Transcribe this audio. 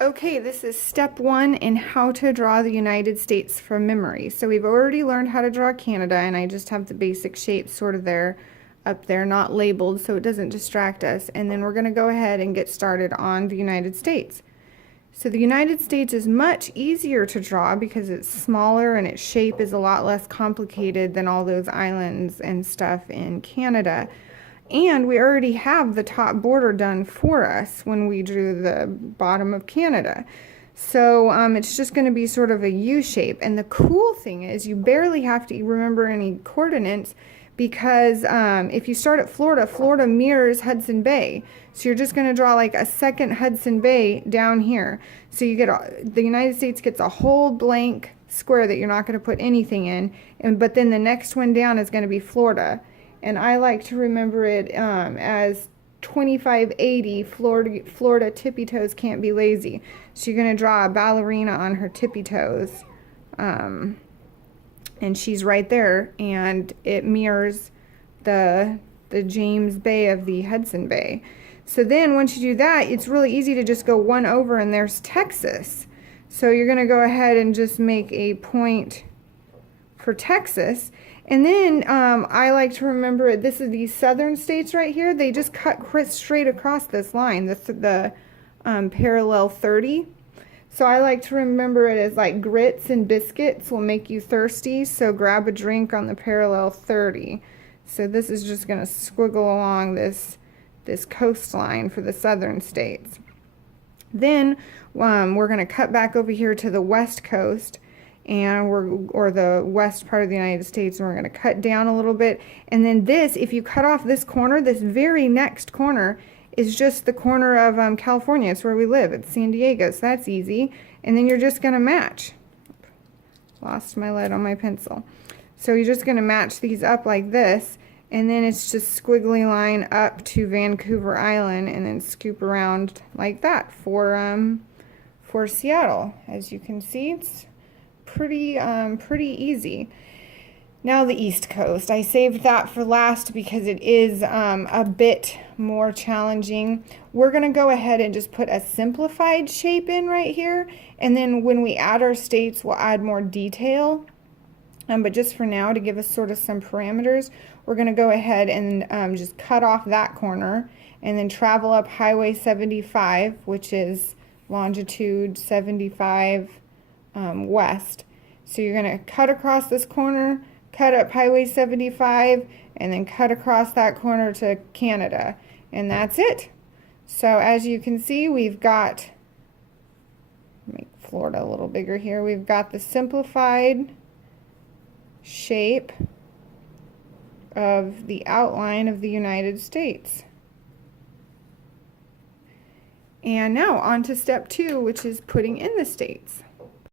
Okay, this is step one in how to draw the United States from memory. So we've already learned how to draw Canada, and I just have the basic shapes sort of there, up there, not labeled, so it doesn't distract us. And then we're going to go ahead and get started on the United States. So the United States is much easier to draw because it's smaller and its shape is a lot less complicated than all those islands and stuff in Canada. And we already have the top border done for us when we drew the bottom of Canada. So it's just going to be sort of a U shape. And the cool thing is you barely have to remember any coordinates because if you start at Florida, Florida mirrors Hudson Bay. So you're just going to draw like a second Hudson Bay down here. So you get the United States gets a whole blank square that you're not going to put anything in. But then the next one down is going to be Florida. And I like to remember it as 2580, Florida tippy toes can't be lazy. So you're going to draw a ballerina on her tippy toes. And she's right there, and it mirrors the James Bay of the Hudson Bay. So then once you do that, it's really easy to just go one over, and there's Texas. So you're going to go ahead and just make a point for Texas. And then I like to remember this is these southern states right here. They just cut straight across this line, the parallel 30. So I like to remember it as like grits and biscuits will make you thirsty. So grab a drink on the parallel 30. So this is just going to squiggle along this coastline for the southern states. Then we're going to cut back over here to the west coast, and or the west part of the United States, and we're going to cut down a little bit. And then this, if you cut off this corner, this very next corner is just the corner of California. It's where we live. It's San Diego, so that's easy. And then you're just going to match. Lost my lead on my pencil. So you're just going to match these up like this, and then it's just squiggly line up to Vancouver Island, and then scoop around like that for Seattle. As you can see, it's pretty easy. Now the East Coast. I saved that for last because it is a bit more challenging. We're going to go ahead and just put a simplified shape in right here, and then when we add our states, we'll add more detail. But just for now, to give us sort of some parameters, we're going to go ahead and just cut off that corner and then travel up Highway 75, which is longitude 75 west. So you're going to cut across this corner, cut up Highway 75, and then cut across that corner to Canada. And that's it. So as you can see, we've got, make Florida a little bigger here, we've got the simplified shape of the outline of the United States. And now on to step two, which is putting in the states.